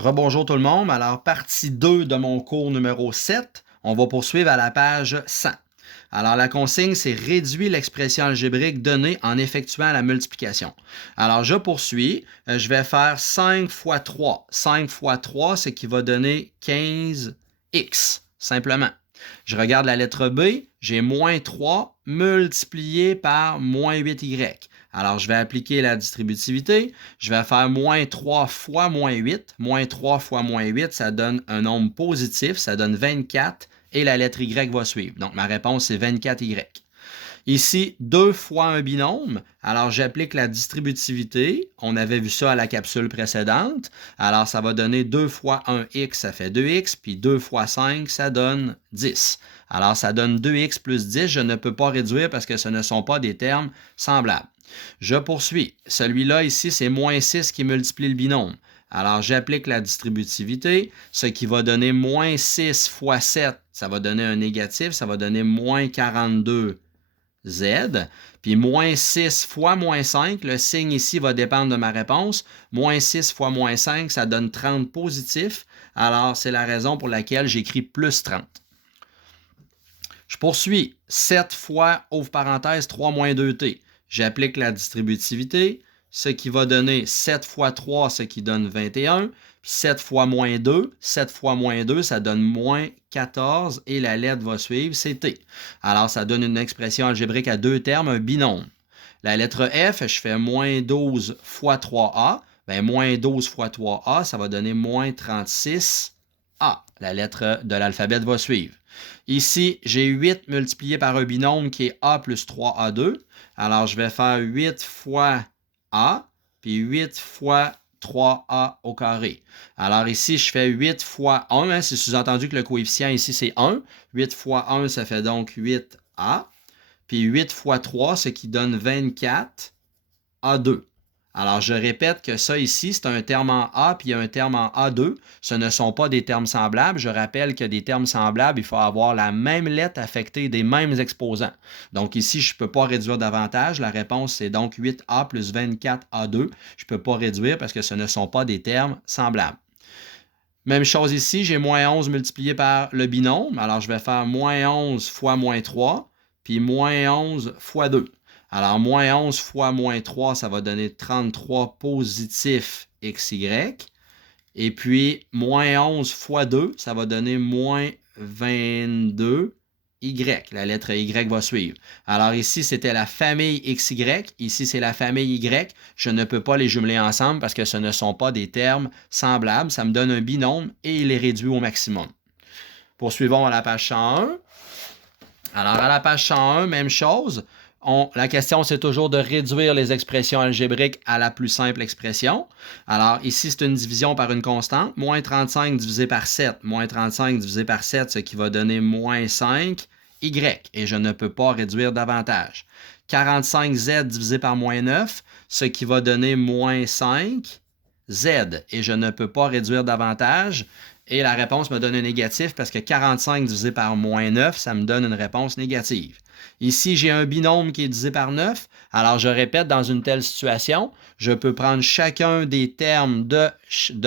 Rebonjour tout le monde. Alors, partie 2 de mon cours numéro 7. On va poursuivre à la page 100. Alors, la consigne, c'est réduire l'expression algébrique donnée en effectuant la multiplication. Alors, je poursuis. Je vais faire 5 fois 3. 5 fois 3, ce qui va donner 15x, simplement. Je regarde la lettre B. J'ai moins 3 multiplié par moins 8y. Alors, je vais appliquer la distributivité. Je vais faire moins 3 fois moins 8. Moins 3 fois moins 8, ça donne un nombre positif. Ça donne 24 et la lettre Y va suivre. Donc, ma réponse, c'est 24Y. Ici, 2 fois un binôme. Alors, j'applique la distributivité. On avait vu ça à la capsule précédente. Alors, ça va donner 2 fois 1x, ça fait 2x. Puis 2 fois 5, ça donne 10. Alors, ça donne 2x plus 10. Je ne peux pas réduire parce que ce ne sont pas des termes semblables. Je poursuis. Celui-là ici, c'est moins 6 qui multiplie le binôme. Alors, j'applique la distributivité, ce qui va donner moins 6 fois 7, ça va donner un négatif, ça va donner moins 42Z. Puis moins 6 fois moins 5, le signe ici va dépendre de ma réponse. Moins 6 fois moins 5, ça donne 30 positif. Alors, c'est la raison pour laquelle j'écris plus 30. Je poursuis. 7 fois, ouvre parenthèse, 3 moins 2t. J'applique la distributivité, ce qui va donner 7 fois 3, ce qui donne 21. Puis 7 fois moins 2, 7 fois moins 2, ça donne moins 14 et la lettre va suivre, c'est t. Alors, ça donne une expression algébrique à deux termes, un binôme. La lettre F, je fais moins 12 fois 3a. Bien, moins 12 fois 3a, ça va donner moins 36a. La lettre de l'alphabet va suivre. Ici, j'ai 8 multiplié par un binôme qui est a plus 3a2. Alors, je vais faire 8 fois a, puis 8 fois 3a au carré. Alors ici, je fais 8 fois 1. Hein, c'est sous-entendu que le coefficient ici, c'est 1. 8 fois 1, ça fait donc 8a. Puis 8 fois 3, ce qui donne 24a2. Alors, je répète que ça ici, c'est un terme en A, puis il y a un terme en A2. Ce ne sont pas des termes semblables. Je rappelle que des termes semblables, il faut avoir la même lettre affectée des mêmes exposants. Donc ici, je ne peux pas réduire davantage. La réponse, c'est donc 8A plus 24A2. Je ne peux pas réduire parce que ce ne sont pas des termes semblables. Même chose ici, j'ai moins 11 multiplié par le binôme. Alors, je vais faire moins 11 fois moins 3, puis moins 11 fois 2. Alors, moins 11 fois moins 3, ça va donner 33 positif XY. Et puis, moins 11 fois 2, ça va donner moins 22 Y. La lettre Y va suivre. Alors ici, c'était la famille XY. Ici, c'est la famille Y. Je ne peux pas les jumeler ensemble parce que ce ne sont pas des termes semblables. Ça me donne un binôme et il est réduit au maximum. Poursuivons à la page 101. Alors, à la page 101, même chose. La question, c'est toujours de réduire les expressions algébriques à la plus simple expression. Alors, ici, c'est une division par une constante. Moins 35 divisé par 7. Moins 35 divisé par 7, ce qui va donner moins 5, Y. Et je ne peux pas réduire davantage. 45Z divisé par moins 9, ce qui va donner moins 5, Z. Et je ne peux pas réduire davantage. Et la réponse me donne un négatif parce que 45 divisé par moins 9, ça me donne une réponse négative. Ici, j'ai un binôme qui est divisé par 9. Alors, je répète, dans une telle situation, je peux prendre chacun des termes de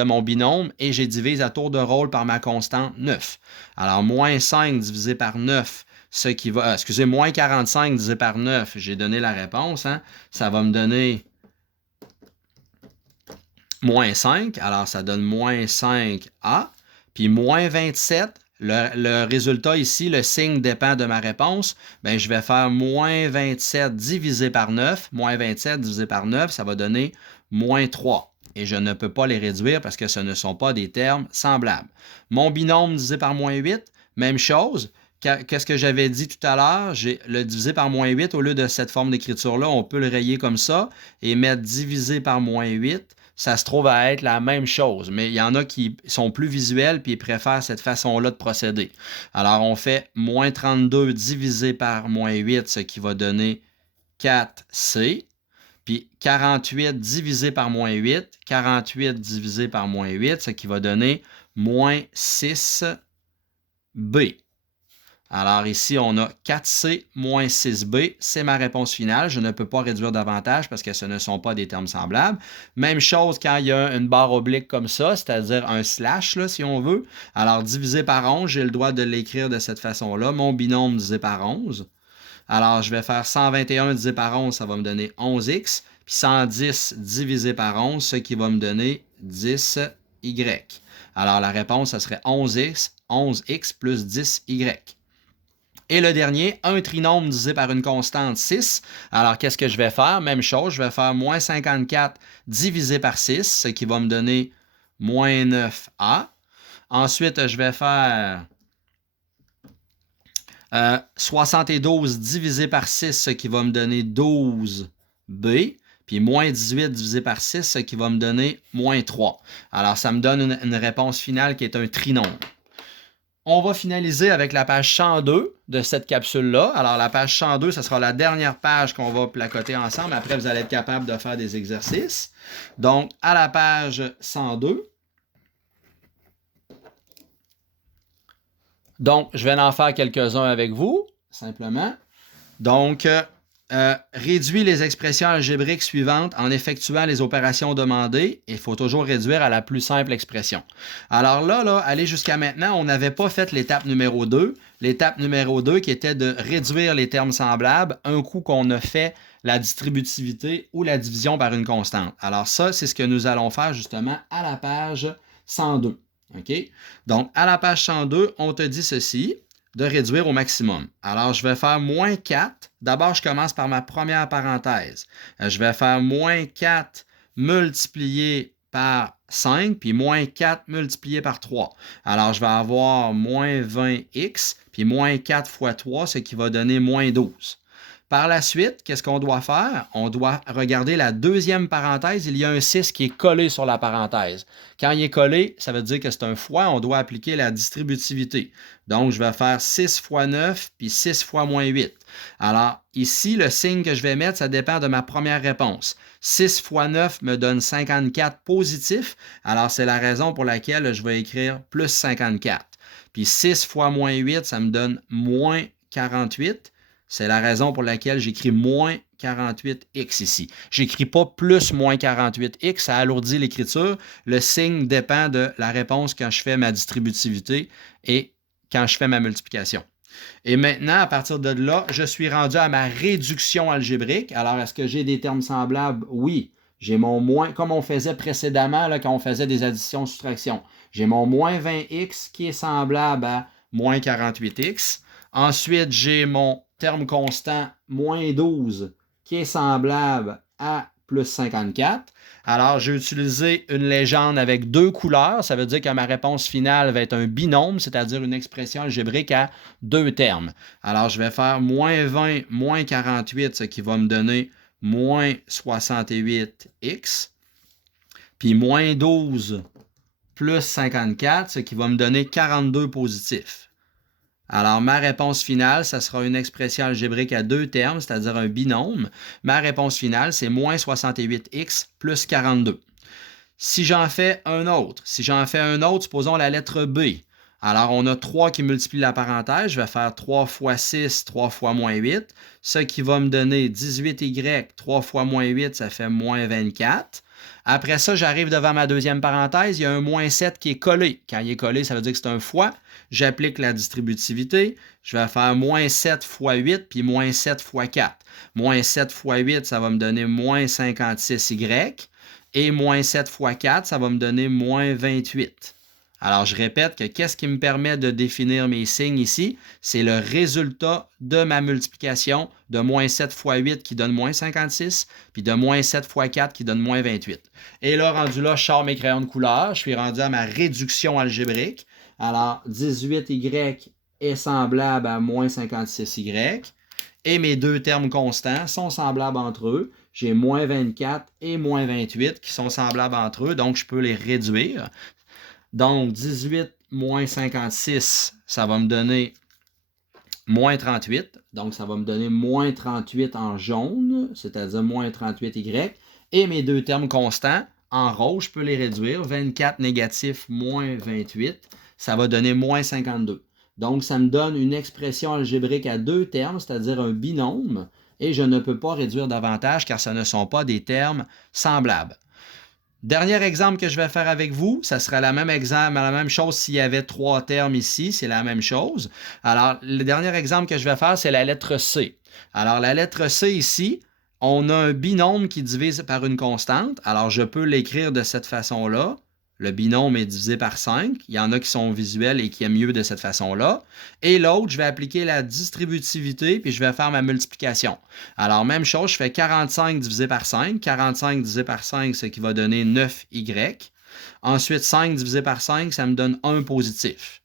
mon binôme et je divise à tour de rôle par ma constante 9. Alors, moins 5 divisé par 9, ce qui va... moins 45 divisé par 9, j'ai donné la réponse. Hein? Ça va me donner moins 5. Alors, ça donne moins 5A. Puis moins 27, le résultat ici, le signe dépend de ma réponse. Bien, je vais faire moins 27 divisé par 9. Moins 27 divisé par 9, ça va donner moins 3. Et je ne peux pas les réduire parce que ce ne sont pas des termes semblables. Mon binôme divisé par moins 8, même chose. Qu'est-ce que j'avais dit tout à l'heure? J'ai le divisé par moins 8, au lieu de cette forme d'écriture-là, on peut le rayer comme ça et mettre divisé par moins 8. Ça se trouve à être la même chose, mais il y en a qui sont plus visuels et préfèrent cette façon-là de procéder. Alors, on fait moins 32 divisé par moins 8, ce qui va donner 4C. Puis 48 divisé par moins 8, 48 divisé par moins 8, ce qui va donner moins 6B. Alors ici, on a 4C moins 6B. C'est ma réponse finale. Je ne peux pas réduire davantage parce que ce ne sont pas des termes semblables. Même chose quand il y a une barre oblique comme ça, c'est-à-dire un slash, là, si on veut. Alors, divisé par 11, j'ai le droit de l'écrire de cette façon-là. Mon binôme divisé par 11. Alors, je vais faire 121 divisé par 11, ça va me donner 11x. Puis 110 divisé par 11, ce qui va me donner 10y. Alors, la réponse, ça serait 11x plus 10y. Et le dernier, un trinôme divisé par une constante 6. Alors, qu'est-ce que je vais faire? Même chose, je vais faire moins 54 divisé par 6, ce qui va me donner moins 9a. Ensuite, je vais faire 72 divisé par 6, ce qui va me donner 12b. Puis moins 18 divisé par 6, ce qui va me donner moins 3. Alors, ça me donne une réponse finale qui est un trinôme. On va finaliser avec la page 102 de cette capsule-là. Alors, la page 102, ce sera la dernière page qu'on va placoter ensemble. Après, vous allez être capable de faire des exercices. Donc, à la page 102. Donc, je vais en faire quelques-uns avec vous, simplement. Donc, réduis les expressions algébriques suivantes en effectuant les opérations demandées. Il faut toujours réduire à la plus simple expression. Alors là, allez jusqu'à maintenant, on n'avait pas fait l'étape numéro 2. L'étape numéro 2 qui était de réduire les termes semblables un coup qu'on a fait la distributivité ou la division par une constante. Alors ça, c'est ce que nous allons faire justement à la page 102. OK? Donc, à la page 102, on te dit ceci, de réduire au maximum. Alors, je vais faire moins 4. D'abord, je commence par ma première parenthèse. Je vais faire moins 4 multiplié par 5, puis moins 4 multiplié par 3. Alors, je vais avoir moins 20x, puis moins 4 fois 3, ce qui va donner moins 12. Par la suite, qu'est-ce qu'on doit faire? On doit regarder la deuxième parenthèse. Il y a un 6 qui est collé sur la parenthèse. Quand il est collé, ça veut dire que c'est un fois. On doit appliquer la distributivité. Donc, je vais faire 6 fois 9, puis 6 fois moins 8. Alors, ici, le signe que je vais mettre, ça dépend de ma première réponse. 6 fois 9 me donne 54 positif. Alors, c'est la raison pour laquelle je vais écrire plus 54. Puis 6 fois moins 8, ça me donne moins 48. C'est la raison pour laquelle j'écris moins 48x ici. Je n'écris pas plus moins 48x, ça alourdit l'écriture. Le signe dépend de la réponse quand je fais ma distributivité et quand je fais ma multiplication. Et maintenant, à partir de là, je suis rendu à ma réduction algébrique. Alors, est-ce que j'ai des termes semblables? Oui. J'ai mon moins, comme on faisait précédemment là, quand on faisait des additions-soustractions. J'ai mon moins 20x qui est semblable à moins 48x. Ensuite, j'ai mon terme constant moins 12 qui est semblable à plus 54. Alors, j'ai utilisé une légende avec deux couleurs. Ça veut dire que ma réponse finale va être un binôme, c'est-à-dire une expression algébrique à deux termes. Alors, je vais faire moins 20 moins 48, ce qui va me donner moins 68x. Puis moins 12 plus 54, ce qui va me donner 42 positif. Alors, ma réponse finale, ça sera une expression algébrique à deux termes, c'est-à-dire un binôme. Ma réponse finale, c'est moins 68x plus 42. Si j'en fais un autre, supposons la lettre B. Alors, on a 3 qui multiplie la parenthèse. Je vais faire 3 fois 6, 3 fois moins 8, ce qui va me donner 18y, 3 fois moins 8, ça fait moins 24. Après ça, j'arrive devant ma deuxième parenthèse, il y a un moins 7 qui est collé. Quand il est collé, ça veut dire que c'est un fois. J'applique la distributivité. Je vais faire moins 7 fois 8, puis moins 7 fois 4. Moins 7 fois 8, ça va me donner moins 56y. Et moins 7 fois 4, ça va me donner moins 28. Alors, je répète que qu'est-ce qui me permet de définir mes signes ici? C'est le résultat de ma multiplication de moins 7 fois 8 qui donne moins 56, puis de moins 7 fois 4 qui donne moins 28. Et là, rendu là, je sors mes crayons de couleur. Je suis rendu à ma réduction algébrique. Alors, 18y est semblable à moins 56y. Et mes deux termes constants sont semblables entre eux. J'ai moins 24 et moins 28 qui sont semblables entre eux, donc je peux les réduire. Donc, 18 moins 56, ça va me donner moins 38. Donc, ça va me donner moins 38 en jaune, c'est-à-dire moins 38y. Et mes deux termes constants, en rouge, je peux les réduire. 24 négatif moins 28, ça va donner moins 52. Donc, ça me donne une expression algébrique à deux termes, c'est-à-dire un binôme, et je ne peux pas réduire davantage car ce ne sont pas des termes semblables. Dernier exemple que je vais faire avec vous, ça sera la même chose s'il y avait trois termes ici, c'est la même chose. Alors, le dernier exemple que je vais faire, c'est la lettre C. Alors, la lettre C ici, on a un binôme qui divise par une constante. Alors, je peux l'écrire de cette façon-là. Le binôme est divisé par 5. Il y en a qui sont visuels et qui aiment mieux de cette façon-là. Et l'autre, je vais appliquer la distributivité, puis je vais faire ma multiplication. Alors, même chose, je fais 45 divisé par 5. 45 divisé par 5, ce qui va donner 9Y. Ensuite, 5 divisé par 5, ça me donne 1 positif.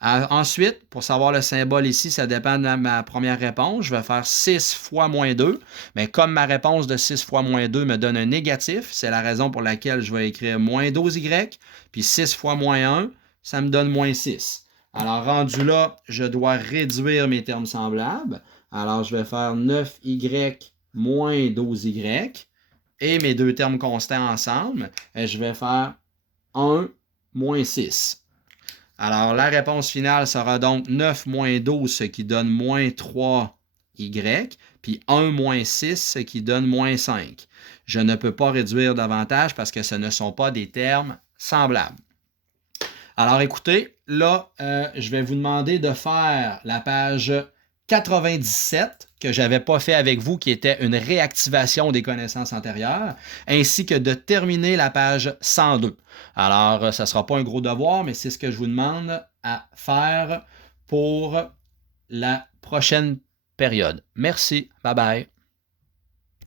Ensuite, pour savoir le symbole ici, ça dépend de ma première réponse. Je vais faire 6 fois moins 2. Mais comme ma réponse de 6 fois moins 2 me donne un négatif, c'est la raison pour laquelle je vais écrire moins 12Y. Puis 6 fois moins 1, ça me donne moins 6. Alors, rendu là, je dois réduire mes termes semblables. Alors, je vais faire 9Y moins 12Y. Et mes deux termes constants ensemble, je vais faire 1 moins 6. Alors, la réponse finale sera donc 9 moins 12, ce qui donne moins 3Y, puis 1 moins 6, ce qui donne moins 5. Je ne peux pas réduire davantage parce que ce ne sont pas des termes semblables. Alors, écoutez, là, je vais vous demander de faire la page 97, que je n'avais pas fait avec vous, qui était une réactivation des connaissances antérieures, ainsi que de terminer la page 102. Alors, ça ne sera pas un gros devoir, mais c'est ce que je vous demande à faire pour la prochaine période. Merci. Bye bye.